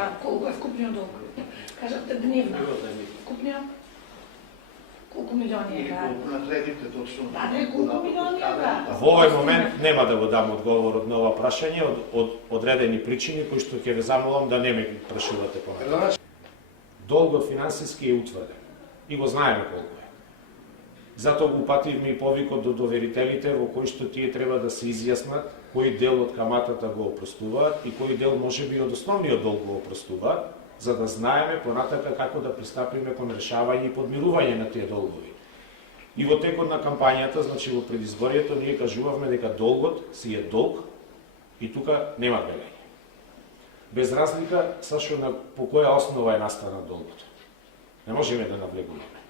Да, колко е вкупниот долг? Кажете дневно. Вкупниот? Колку милиони евра? На кредите точно. Да, колку милиони евра? Во овој момент нема да го дам одговор на ова прашање од одредени причини кои што ќе ве замолам да не ме прашувате понатаму. Долгот финансиски е утврден и го знаеме колку е. Затоа упативме и повикот до доверителите во кој што тие треба да се изјаснат кој дел од каматата го опростуваат и кој дел можеби од основниот долг го опростуваат, за да знаеме понатака како да пристапиме кон решавање и подмирување на тие долгови. И во текот на кампањата, значи во предизборието, ние кажувавме дека долгот си е долг и тука нема бегање. Без разлика са што по која основа е настанат долгот. Не можеме да навлегуваме.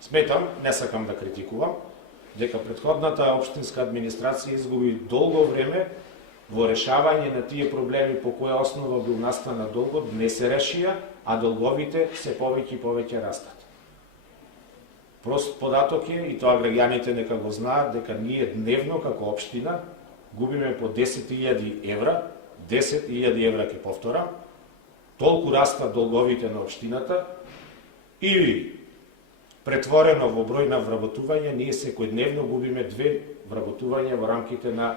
Сметам, не сакам да критикувам, дека претходната општинска администрација изгуби долго време во решавање на тие проблеми по која основа бил настанат долгот, не се решија, а долговите се повеќе и повеќе растат. Прост податок е, и тоа граѓаните нека го знаат, дека ние дневно како општина губиме по 10.000 евра, 10.000 евра ќе повторам, толку растат долговите на општината, или претворено во број на вработување, ние секојдневно губиме 2 вработувања во рамките на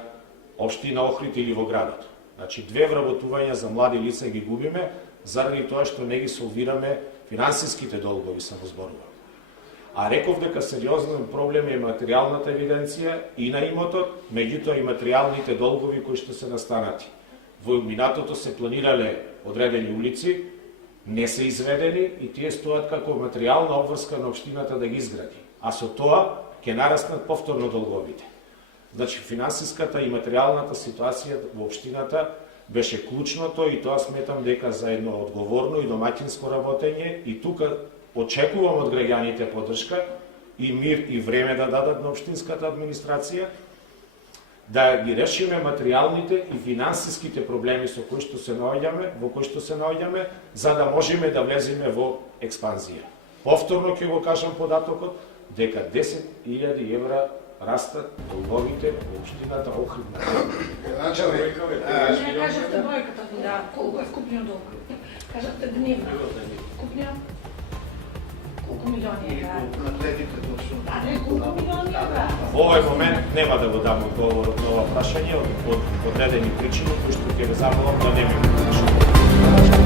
општина Охрид или во градот. Значи 2 вработувања за млади лица ги губиме, заради тоа што не ги солвираме финансиските долгови, само зборувам. А реков дека сериозен проблем е материјалната евиденција и на имотот, меѓутоа и материјалните долгови кои што се настанати. Во минатото се планирале одредени улици, не се изведени и тие стоат како материјална обврска на општината да ги изгради. А со тоа ќе нараснат повторно долговите. Значи, финансиската и материјалната ситуација во општината беше клучното и тоа сметам дека за едно одговорно и домаќинско работење и тука очекувам од граѓаните поддршка и мир и време да дадат на општинската администрација да ги решиме материјалните и финансиските проблеми со кои што се наоѓаме, за да можеме да влеземе во експанзија. Повторно ќе го кажам податокот дека 10.000 евра растат долговите во општината Охрид. Не кажете бројката, да, колку е вкупниот долг? Кажете дневно. Вкупниот? Колку милиони евра? На кредите точно. Да, колку милиони евра? Во овој момент нема да го дам одговор на ова прашање од одредени причини кои што ќе ве замолам да не ме прашувате.